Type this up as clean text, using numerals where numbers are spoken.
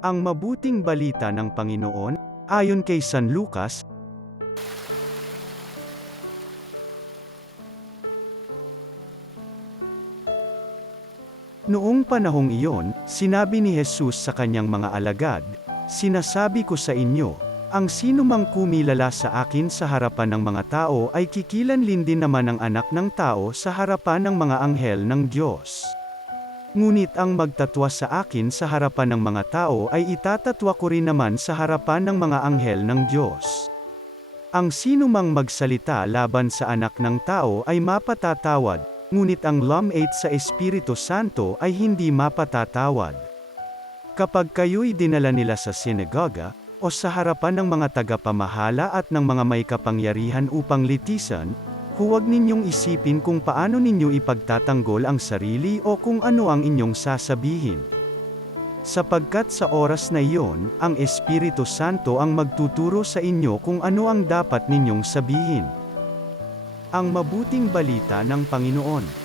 Ang mabuting balita ng Panginoon, ayon kay San Lucas. Noong panahong iyon, sinabi ni Jesus sa kanyang mga alagad, "Sinasabi ko sa inyo, ang sinumang kumilala sa akin sa harapan ng mga tao ay kikilanlin din naman ng Anak ng Tao sa harapan ng mga anghel ng Diyos. Ngunit ang magtatwa sa akin sa harapan ng mga tao ay itatatwa ko rin naman sa harapan ng mga anghel ng Diyos. Ang sinumang magsalita laban sa Anak ng Tao ay mapatatawad, ngunit ang lumait sa Espiritu Santo ay hindi mapatatawad. Kapag kayo'y dinala nila sa sinagoga, o sa harapan ng mga tagapamahala at ng mga may kapangyarihan upang litisan, huwag ninyong isipin kung paano ninyo ipagtatanggol ang sarili o kung ano ang inyong sasabihin. Sapagkat sa oras na iyon, ang Espiritu Santo ang magtuturo sa inyo kung ano ang dapat ninyong sabihin. Ang mabuting balita ng Panginoon.